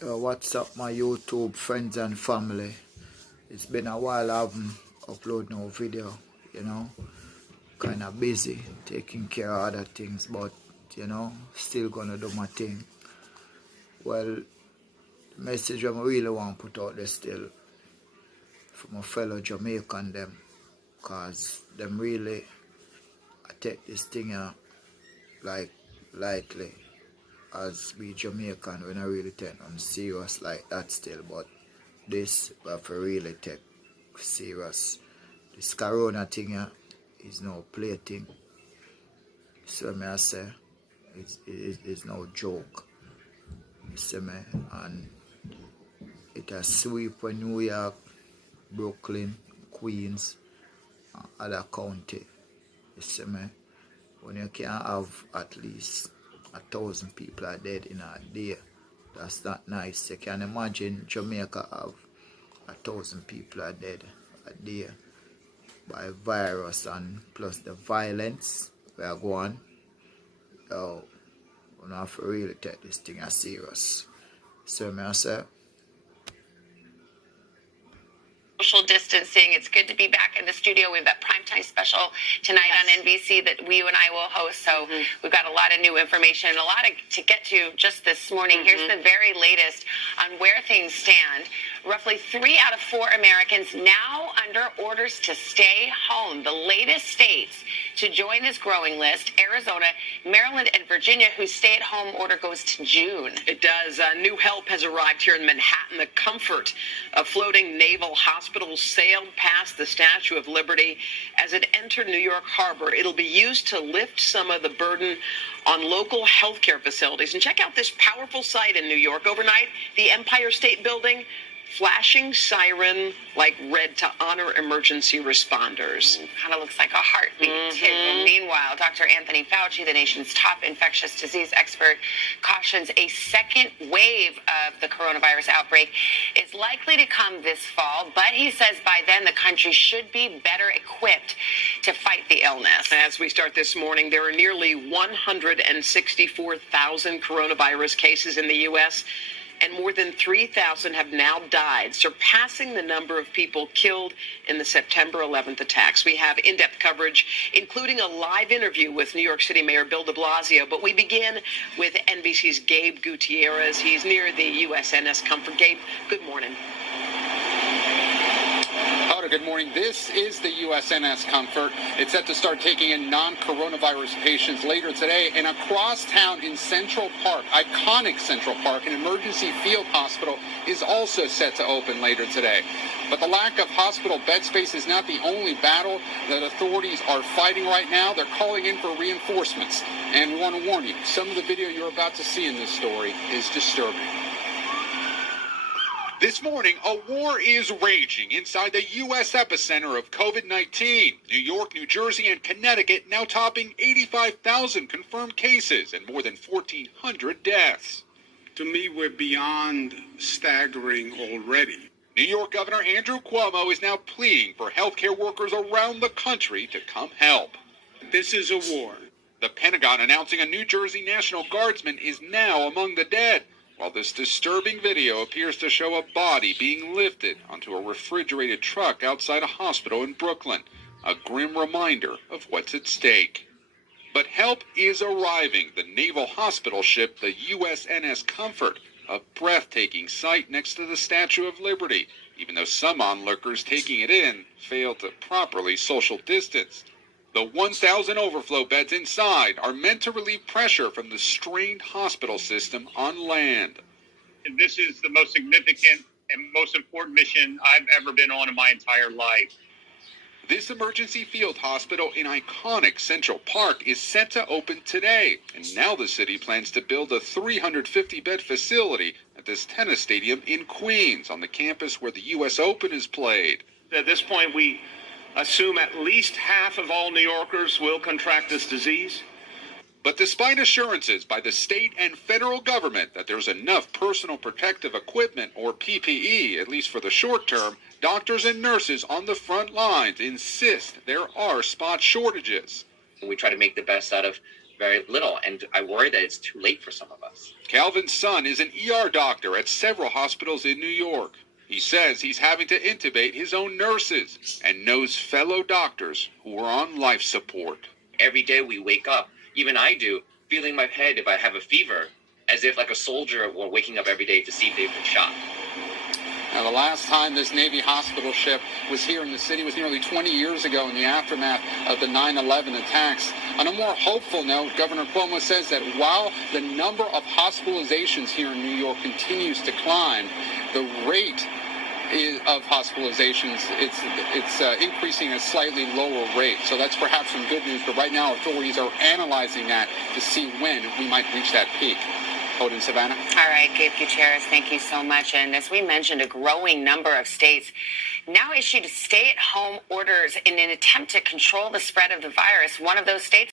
What's up, my YouTube friends and family? It's been a while I haven't uploaded no video, kind of busy taking care of other things, but still gonna do my thing. Well, the message I really want to put out there still for my fellow Jamaican them, cause them really I take this thing like lightly. As we Jamaican, we not really take them serious like that still, but this we have to really take serious. This corona thing is no play thing. So me I say it's no joke. You see me? And it has sweep for New York, Brooklyn, Queens, and other county. You see me? When you can have at least 1,000 people are dead in a day, that's not nice. You can imagine Jamaica have 1,000 people are dead a day by virus, and plus the violence we are going. We have to really take this thing as serious. So me I say, social distancing. It's good to be back in the studio. We've got primetime special tonight on NBC that you and I will host. So we've got a lot of new information and a lot to get to just this morning. Here's the very latest on where things stand. Roughly 3 out of 4 Americans now under orders to stay home. The latest states to join this growing list: Arizona, Maryland, and Virginia, whose stay-at-home order goes to June. It does. New help has arrived here in Manhattan. The comfort of floating naval hospitals sailed past the Statue of Liberty as it entered New York Harbor. It'll be used to lift some of the burden on local healthcare facilities. And check out this powerful sight in New York. Overnight, the Empire State Building, flashing siren like red to honor emergency responders. Kind of looks like a heartbeat, too. Meanwhile, Dr. Anthony Fauci, the nation's top infectious disease expert, cautions a second wave of the coronavirus outbreak is likely to come this fall, but he says by then the country should be better equipped to fight the illness. As we start this morning, there are nearly 164,000 coronavirus cases in the U.S., and more than 3,000 have now died, surpassing the number of people killed in the September 11th attacks. We have in-depth coverage, including a live interview with New York City Mayor Bill de Blasio. But we begin with NBC's Gabe Gutierrez. He's near the USNS Comfort. Gabe, good morning. Good morning. This is the USNS Comfort. It's set to start taking in non-coronavirus patients later today. And across town in Central Park, iconic Central Park, an emergency field hospital is also set to open later today. But the lack of hospital bed space is not the only battle that authorities are fighting right now. They're calling in for reinforcements. And we want to warn you, some of the video you're about to see in this story is disturbing. This morning, a war is raging inside the U.S. epicenter of COVID-19. New York, New Jersey, and Connecticut now topping 85,000 confirmed cases and more than 1,400 deaths. To me, we're beyond staggering already. New York Governor Andrew Cuomo is now pleading for healthcare workers around the country to come help. This is a war. The Pentagon announcing a New Jersey National Guardsman is now among the dead, while this disturbing video appears to show a body being lifted onto a refrigerated truck outside a hospital in Brooklyn, a grim reminder of what's at stake. But help is arriving. The naval hospital ship, the USNS Comfort, a breathtaking sight next to the Statue of Liberty, even though some onlookers taking it in failed to properly social distance. The 1,000 overflow beds inside are meant to relieve pressure from the strained hospital system on land. And this is the most significant and most important mission I've ever been on in my entire life. This emergency field hospital in iconic Central Park is set to open today, and now the city plans to build a 350-bed facility at this tennis stadium in Queens, on the campus where the U.S. Open is played. At this point, we assume at least half of all New Yorkers will contract this disease. But despite assurances by the state and federal government that there's enough personal protective equipment, or PPE, at least for the short term, doctors and nurses on the front lines insist there are spot shortages. We try to make the best out of very little, and I worry that it's too late for some of us. Calvin's son is an ER doctor at several hospitals in New York. He says he's having to intubate his own nurses and knows fellow doctors who are on life support. Every day we wake up, even I do, feeling my head if I have a fever, as if like a soldier were waking up every day to see if they've been shot. Now, the last time this Navy hospital ship was here in the city was nearly 20 years ago in the aftermath of the 9/11 attacks. On a more hopeful note, Governor Cuomo says that while the number of hospitalizations here in New York continues to climb, the rate of hospitalizations, it's increasing at a slightly lower rate. So that's perhaps some good news, but right now authorities are analyzing that to see when we might reach that peak. Hold in Savannah. All right, Gabe Gutierrez, thank you so much. And as we mentioned, a growing number of states now issued stay-at-home orders in an attempt to control the spread of the virus. One of those states